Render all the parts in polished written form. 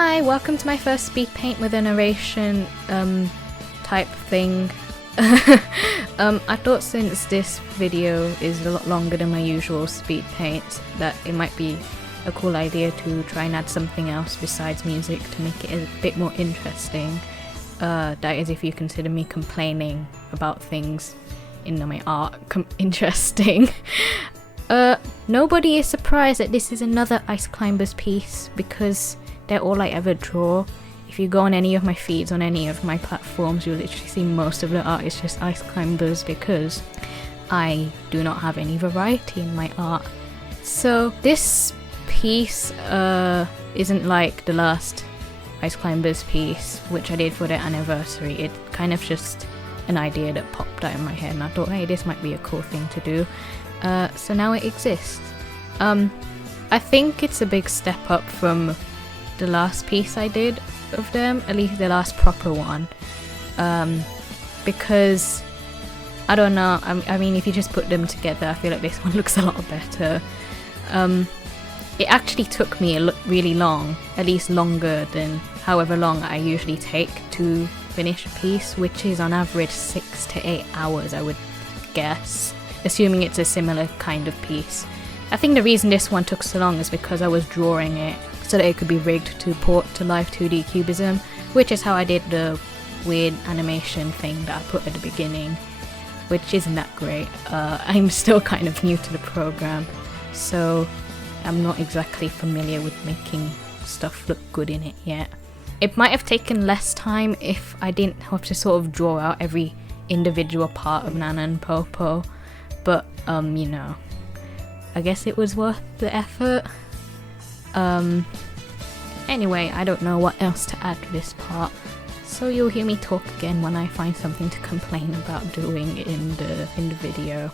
Hi, welcome to my first speed paint with a narration type thing. I thought since this video is a lot longer than my usual speed paint that it might be a cool idea to try and add something else besides music to make it a bit more interesting. That is if you consider me complaining about things in my art interesting. Nobody is surprised that this is another Ice Climbers piece because they're all I ever draw. If you go on any of my feeds on any of my platforms, you'll literally see most of the art is just Ice Climbers because I do not have any variety in my art. So this piece isn't like the last Ice Climbers piece which I did for their anniversary. It's kind of just an idea that popped out in my head and I thought, hey, this might be a cool thing to do. So now it exists. I think it's a big step up from the last piece I did of them, at least the last proper one, because I don't know, I mean if you just put them together I feel like this one looks a lot better. It actually took me really long, at least longer than however long I usually take to finish a piece, which is on average 6 to 8 hours I would guess, assuming it's a similar kind of piece. I think the reason this one took so long is because I was drawing it so that it could be rigged to port to live 2D cubism, which is how I did the weird animation thing that I put at the beginning, which isn't that great. I'm still kind of new to the program, so I'm not exactly familiar with making stuff look good in it yet. It might have taken less time if I didn't have to sort of draw out every individual part of Nana and Popo, but you know, I guess it was worth the effort. Anyway, I don't know what else to add to this part, so you'll hear me talk again when I find something to complain about doing in the video.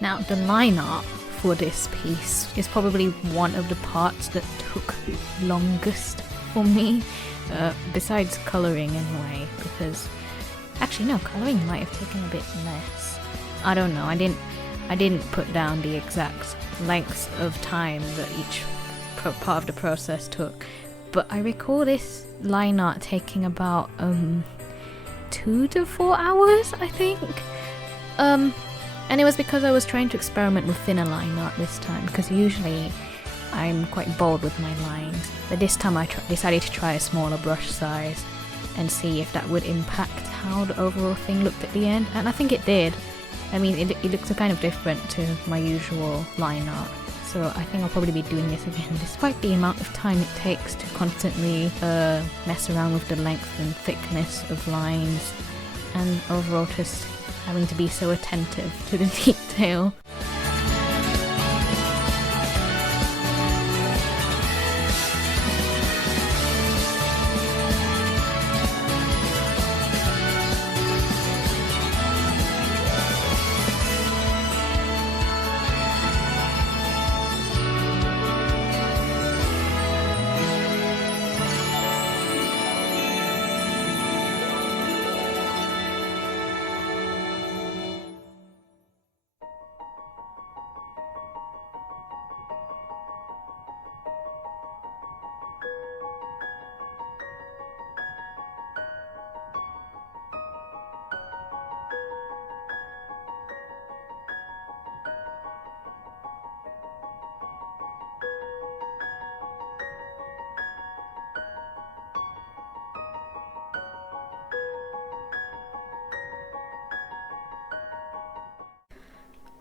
Now, the line art for this piece is probably one of the parts that took longest for me, besides colouring anyway, because actually no, colouring might have taken a bit less. I don't know, I didn't put down the exact lengths of time that each part of the process took, but I recall this line art taking about 2 to 4 hours, I think. And it was because I was trying to experiment with thinner line art this time, because usually I'm quite bold with my lines, but this time I decided to try a smaller brush size and see if that would impact how the overall thing looked at the end, and I think it did. I mean, it looks kind of different to my usual line art, so I think I'll probably be doing this again, despite the amount of time it takes to constantly mess around with the length and thickness of lines, and overall just having to be so attentive to the detail.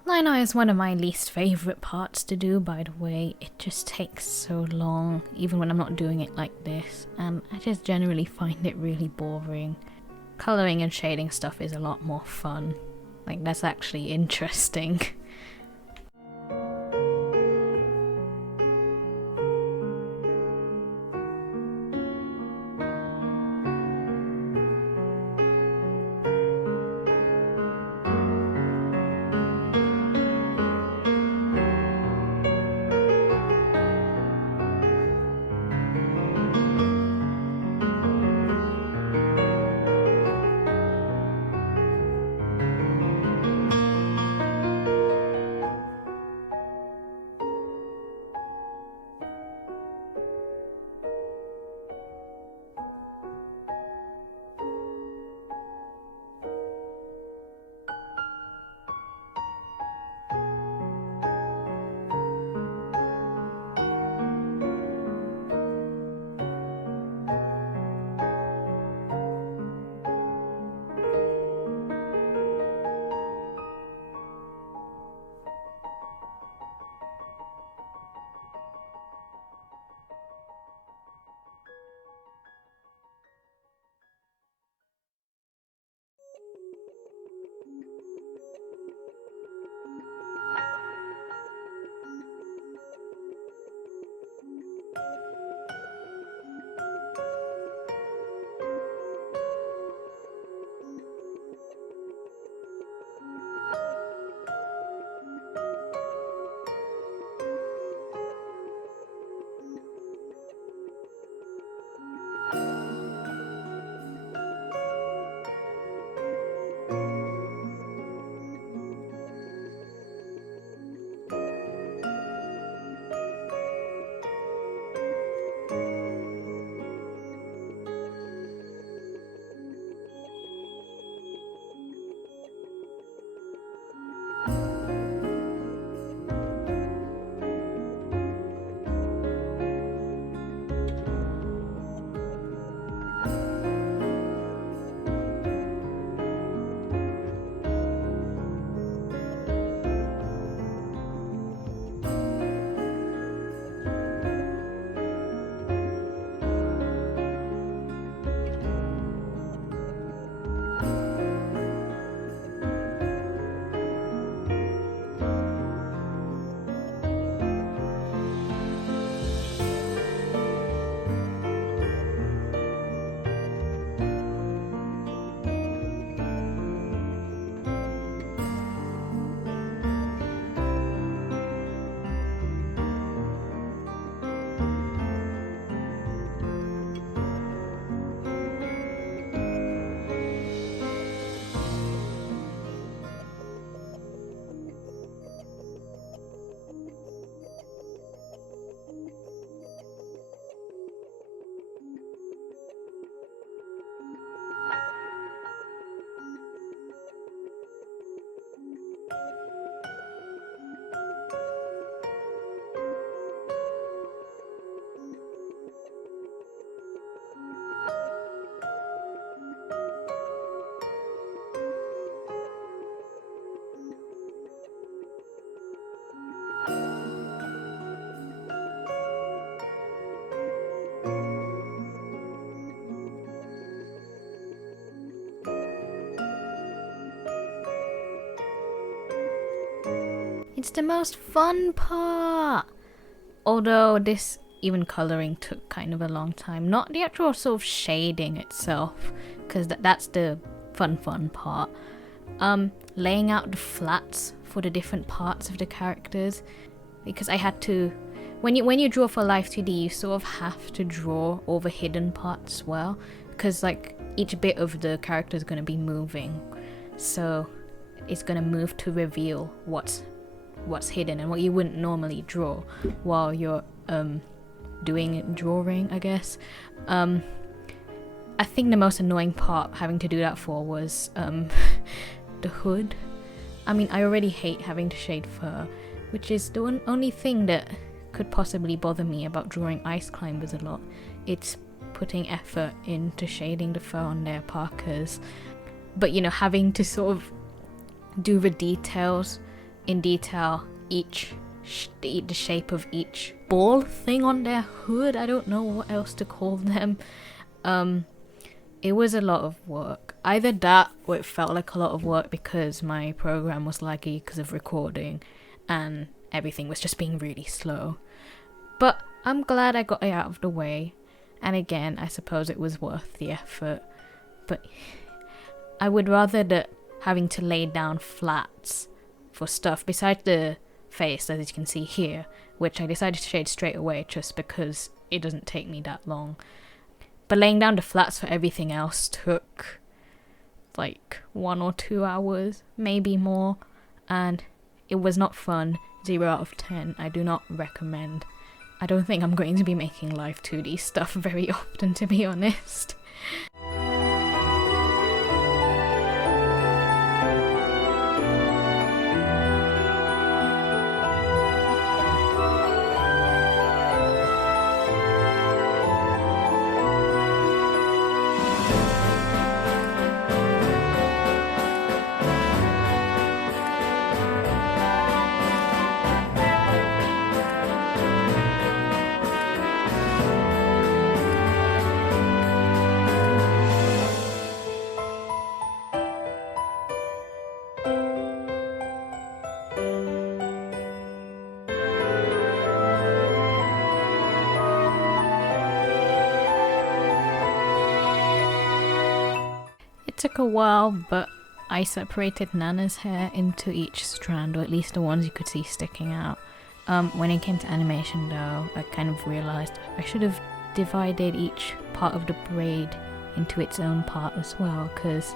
Line art is one of my least favourite parts to do, by the way. It just takes so long, even when I'm not doing it like this, and I just generally find it really boring. Colouring and shading stuff is a lot more fun. Like, that's actually interesting. It's the most fun part! Although this even colouring took kind of a long time. Not the actual sort of shading itself, because that's the fun part. Laying out the flats for the different parts of the characters, because I had to, when you draw for Live 2D, you sort of have to draw all the hidden parts as well, because like each bit of the character is going to be moving, so it's going to move to reveal what's hidden and what you wouldn't normally draw while you're drawing, I guess. I think the most annoying part having to do that for was the hood. I mean, I already hate having to shade fur, which is the only thing that could possibly bother me about drawing ice climbers a lot. It's putting effort into shading the fur on their parkas, but you know, having to sort of do the details in detail, the shape of each ball thing on their hood. I don't know what else to call them. It was a lot of work. Either that or it felt like a lot of work because my program was laggy because of recording and everything was just being really slow. But I'm glad I got it out of the way, and again, I suppose it was worth the effort. But I would rather that having to lay down flats for stuff besides the face, as you can see here, which I decided to shade straight away just because it doesn't take me that long. But laying down the flats for everything else took like 1 or 2 hours, maybe more, and it was not fun. 0 out of 10. I do not recommend. I don't think I'm going to be making live 2D stuff very often, to be honest. It took a while, but I separated Nana's hair into each strand, or at least the ones you could see sticking out. When it came to animation though, I kind of realised I should have divided each part of the braid into its own part as well, because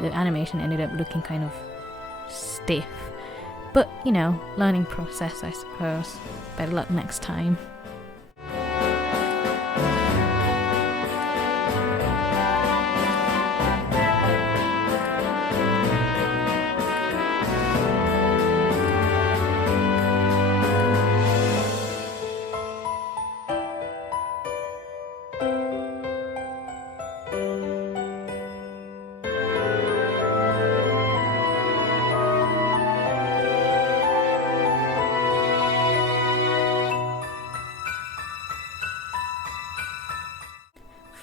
the animation ended up looking kind of stiff. But, you know, learning process, I suppose. Better luck next time.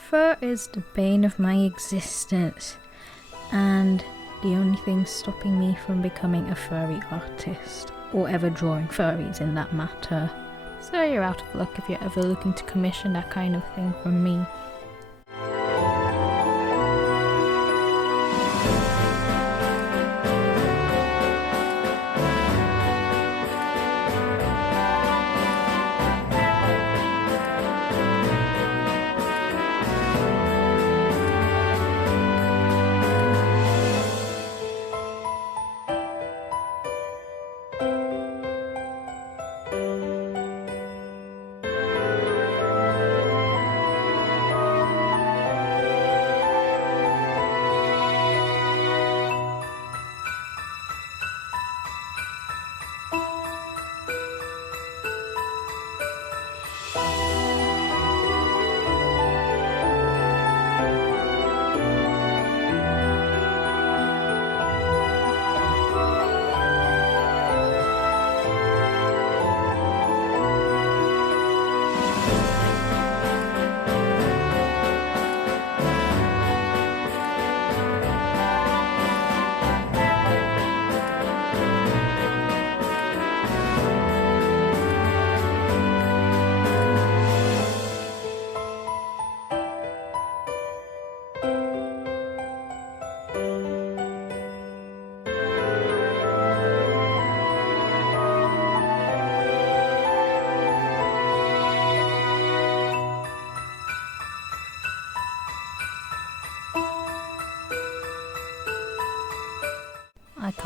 Fur is the bane of my existence, and the only thing stopping me from becoming a furry artist, or ever drawing furries in that matter. So you're out of luck if you're ever looking to commission that kind of thing from me.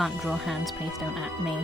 can't draw hands, please don't at me.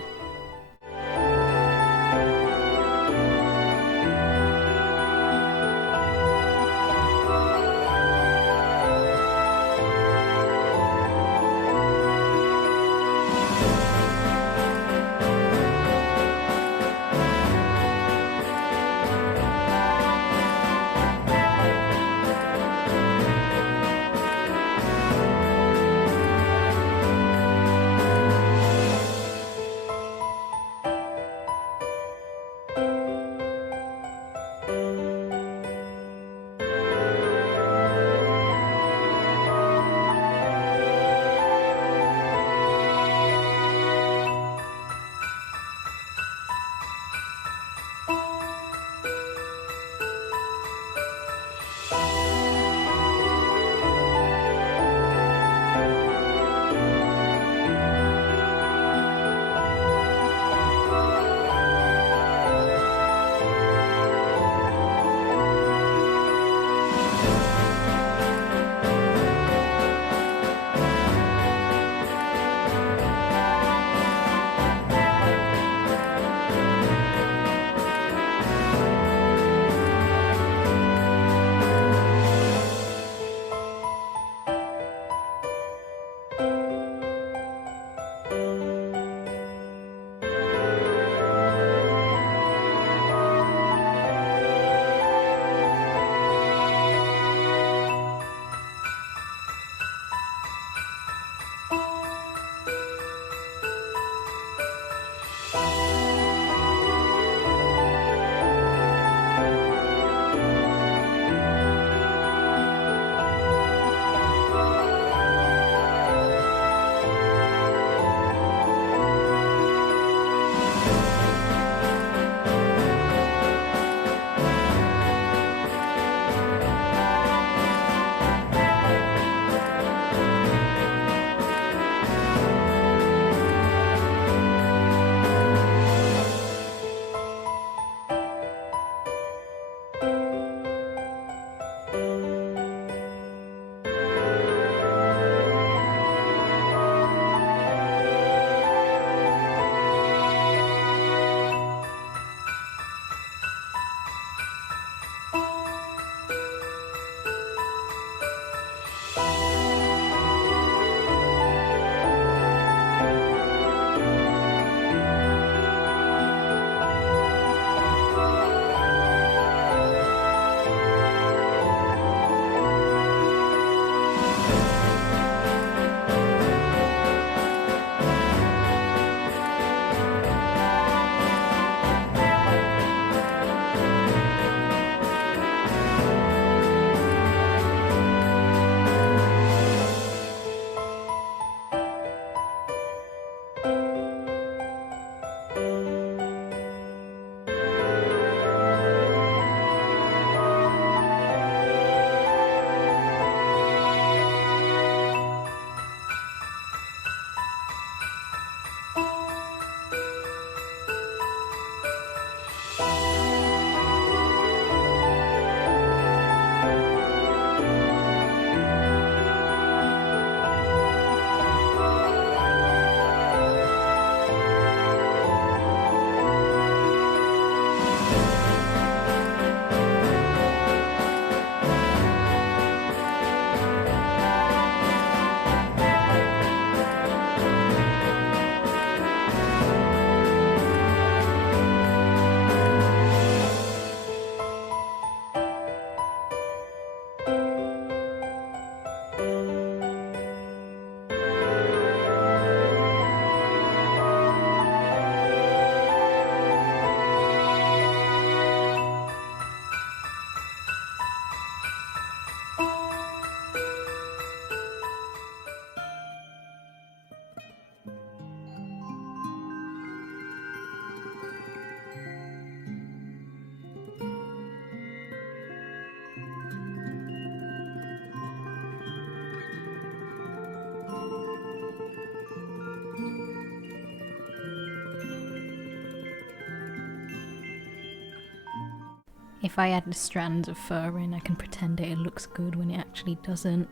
If I add the strands of fur in, I can pretend it looks good when it actually doesn't.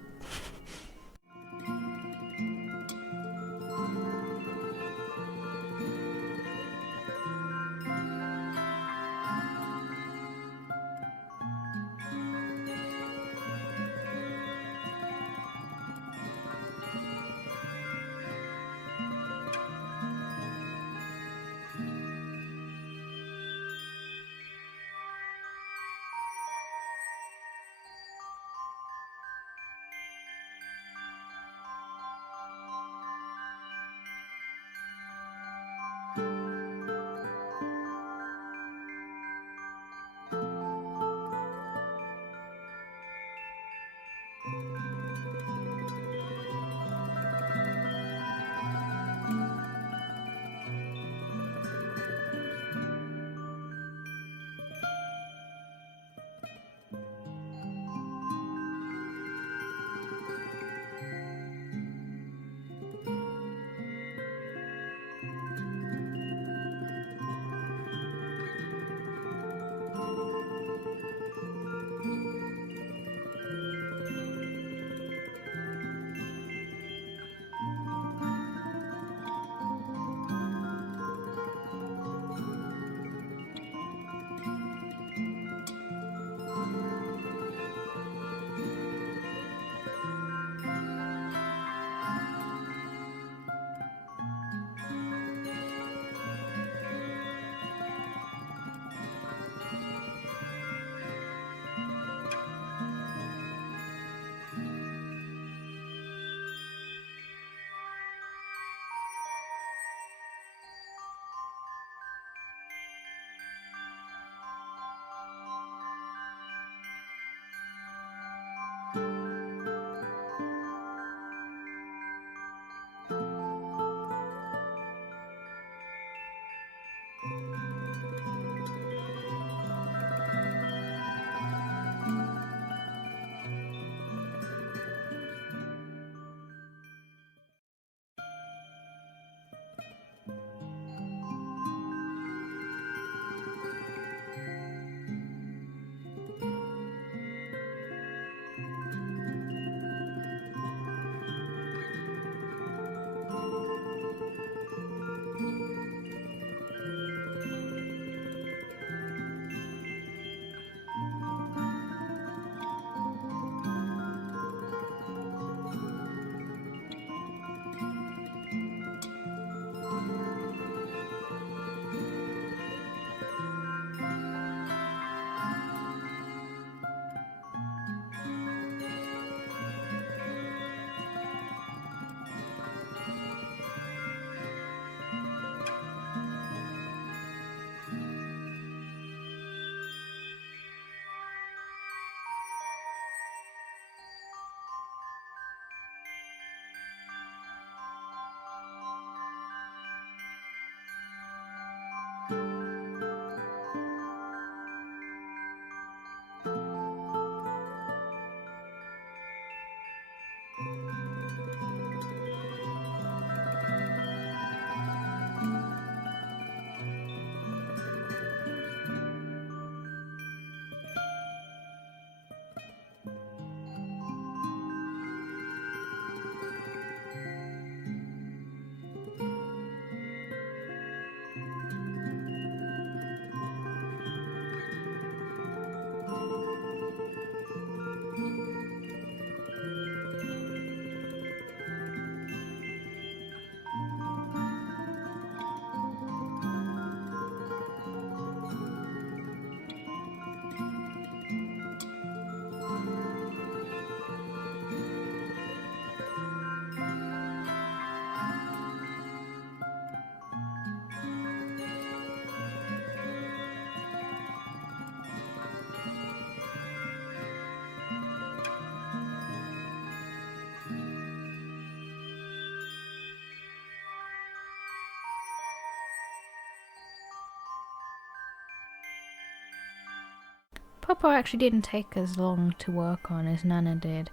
Popo actually didn't take as long to work on as Nana did.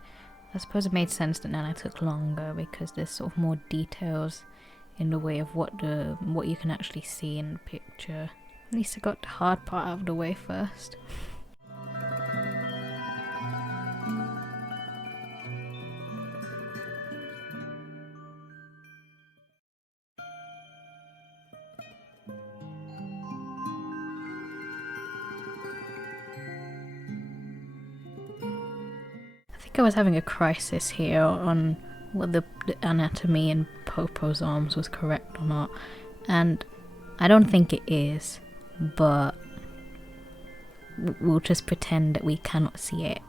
I suppose it made sense that Nana took longer because there's sort of more details in the way of what you can actually see in the picture. At least I got the hard part out of the way first. I think I was having a crisis here on whether the anatomy in Popo's arms was correct or not, and I don't think it is, but we'll just pretend that we cannot see it.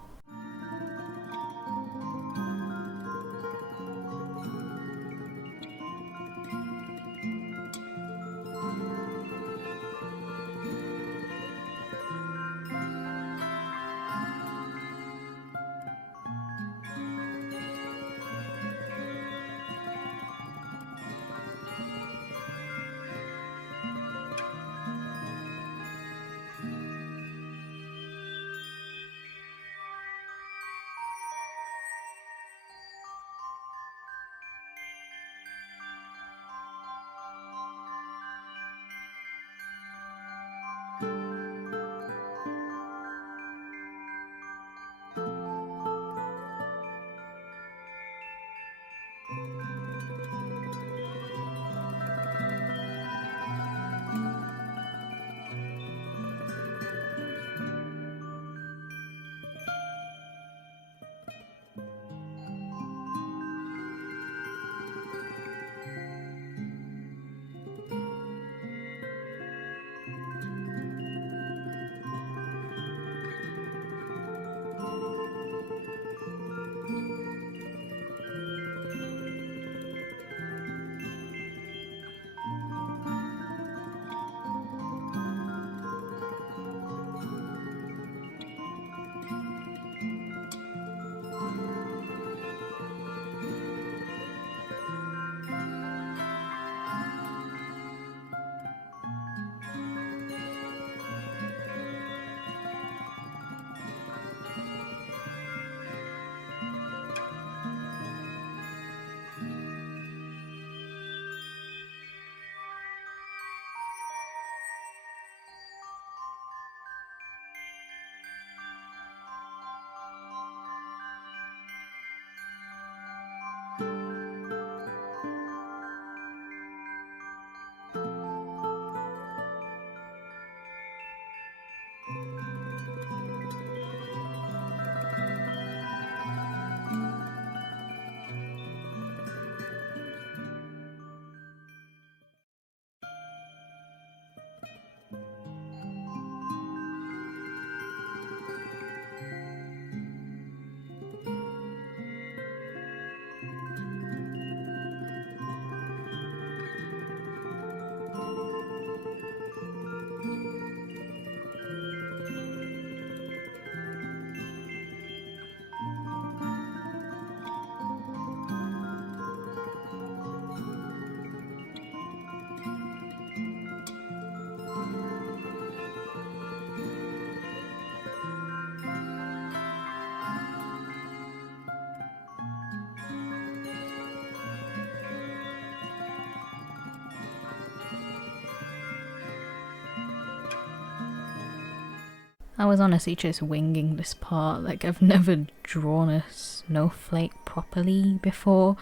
I was honestly just winging this part, like I've never drawn a snowflake properly before,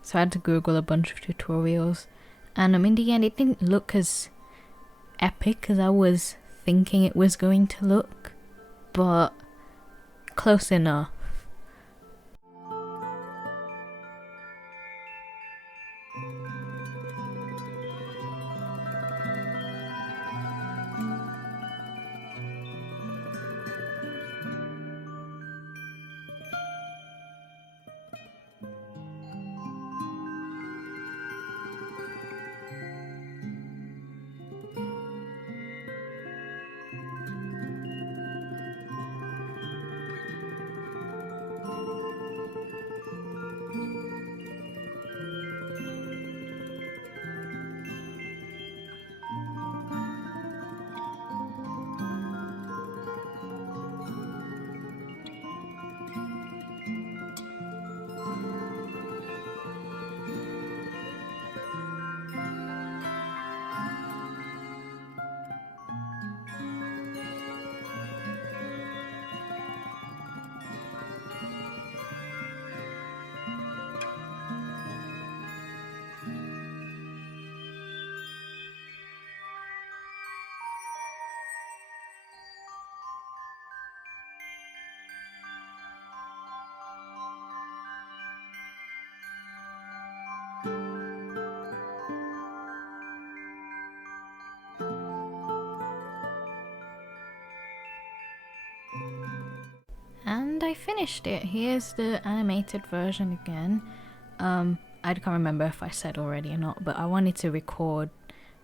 so I had to Google a bunch of tutorials, and in the end it didn't look as epic as I was thinking it was going to look, but close enough. I finished it. Here's the animated version again. I can't remember if I said already or not, but I wanted to record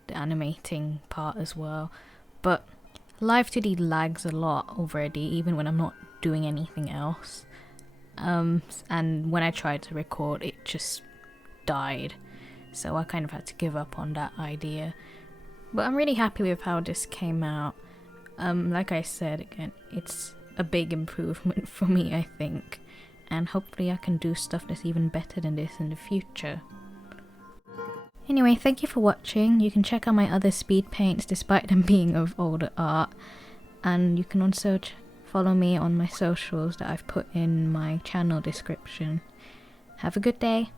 the animating part as well. But Live 2D lags a lot already, even when I'm not doing anything else. And when I tried to record, it just died. So I kind of had to give up on that idea. But I'm really happy with how this came out. Like I said again, it's a big improvement for me, I think. And hopefully I can do stuff that's even better than this in the future. Anyway, thank you for watching. You can check out my other speed paints despite them being of older art. And you can also follow me on my socials that I've put in my channel description. Have a good day.